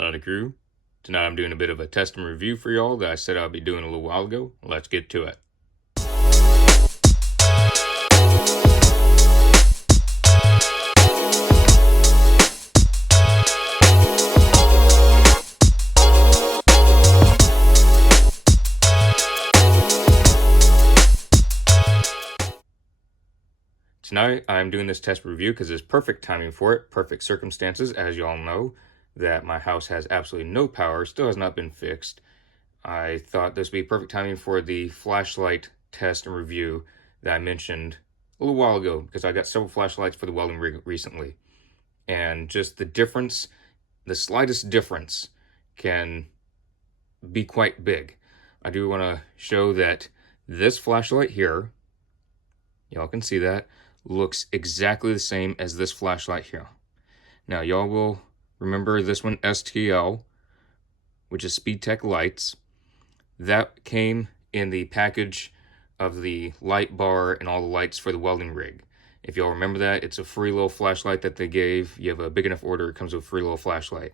Howdy crew. Tonight I'm doing a bit of a test and review for y'all that I said I'd be doing a little while ago. Let's get to it. Tonight I'm doing this test review because it's perfect timing for it, perfect circumstances, as y'all know that my house has absolutely no power, still has not been fixed. I thought this would be perfect timing for the flashlight test and review that I mentioned a little while ago, because I got several flashlights for the welding rig recently. And just the difference, the slightest difference can be quite big. I do want to show that this flashlight here, y'all can see that, looks exactly the same as this flashlight here. Now y'all will remember this one, STL, which is SpeedTech lights. That came in the package of the light bar and all the lights for the welding rig. If y'all remember that, it's a free little flashlight that they gave. You have a big enough order, it comes with a free little flashlight.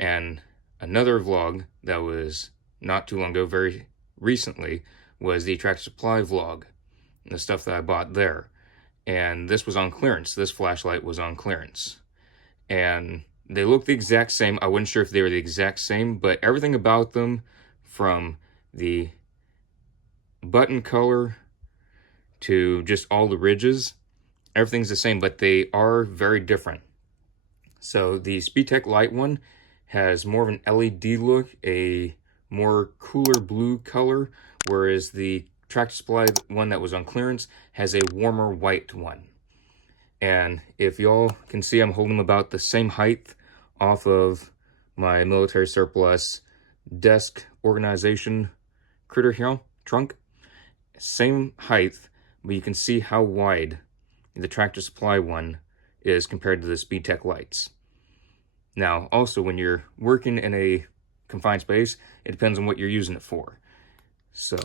And another vlog that was not too long ago, very recently, was the Tractor Supply vlog, the stuff that I bought there. And this was on clearance. This flashlight was on clearance. And they look the exact same. I wasn't sure if they were the exact same, but everything about them, from the button color to just all the ridges, everything's the same, but they are very different. So the SpeedTech light one has more of an LED look, a more cooler blue color, whereas the Tractor Supply one that was on clearance has a warmer white one. And if y'all can see, I'm holding them about the same height off of my military surplus desk organization critter here, trunk. Same height, but you can see how wide the Tractor Supply one is compared to the SpeedTech lights. Now, also, when you're working in a confined space, it depends on what you're using it for. So,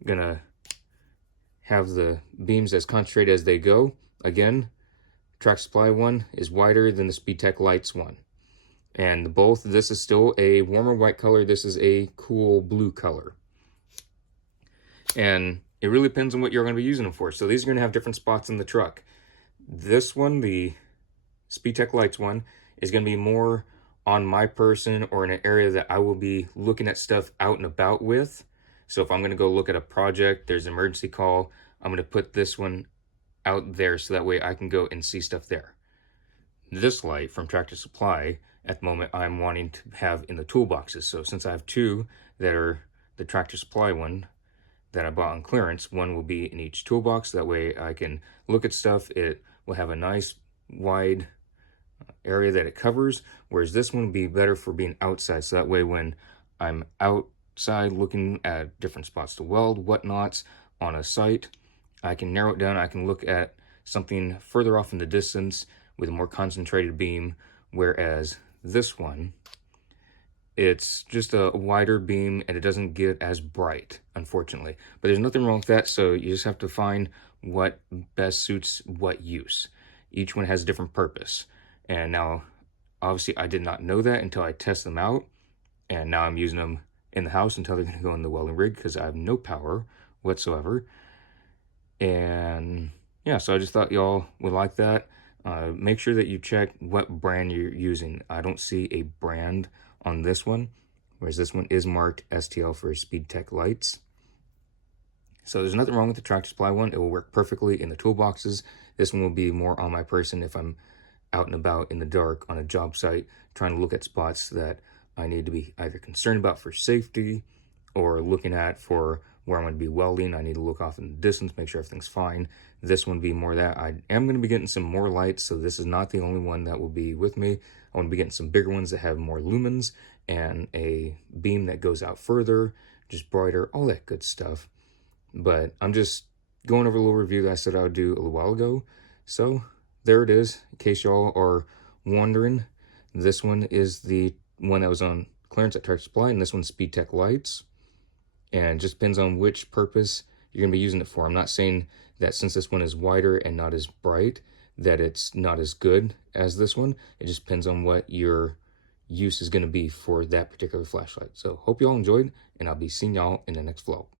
I'm gonna have the beams as concentrated as they go. Again, Tractor Supply one is wider than the SpeedTech lights one. And both, this is still a warmer white color, this is a cool blue color. And it really depends on what you're going to be using them for. So these are going to have different spots in the truck. This one, the SpeedTech lights one, is going to be more on my person or in an area that I will be looking at stuff out and about with. So if I'm going to go look at a project, there's an emergency call, I'm going to put this one out there so that way I can go and see stuff there. This light from Tractor Supply, at the moment, I'm wanting to have in the toolboxes. So since I have two that are the Tractor Supply one that I bought on clearance, one will be in each toolbox. That way I can look at stuff. It will have a nice wide area that it covers, whereas this one will be better for being outside. So that way when I'm outside looking at different spots to weld, whatnots on a site, I can narrow it down. I can look at something further off in the distance with a more concentrated beam, whereas this one, it's just a wider beam and it doesn't get as bright, unfortunately. But there's nothing wrong with that, so you just have to find what best suits what use. Each one has a different purpose. And now, obviously, I did not know that until I test them out. And now I'm using them in the house until they're going to go in the welding rig because I have no power whatsoever. And yeah, so I just thought y'all would like that. Make sure that you check what brand you're using. I don't see a brand on this one, whereas this one is marked STL for SpeedTech lights. So there's nothing wrong with the Tractor Supply one. It will work perfectly in the toolboxes. This one will be more on my person if I'm out and about in the dark on a job site, trying to look at spots that I need to be either concerned about for safety or looking at for where I'm going to be welding. I need to look off in the distance, make sure everything's fine. This one will be more that. I am going to be getting some more lights, so this is not the only one that will be with me. I want to be getting some bigger ones that have more lumens and a beam that goes out further, just brighter, all that good stuff. But I'm just going over a little review that I said I would do a little while ago. So there it is. In case y'all are wondering, this one is the one that was on clearance at Tractor Supply, and this one's SpeedTech lights. And it just depends on which purpose you're going to be using it for. I'm not saying that since this one is wider and not as bright, that it's not as good as this one. It just depends on what you're use is going to be for that particular flashlight. So hope y'all enjoyed, and I'll be seeing y'all in the next vlog.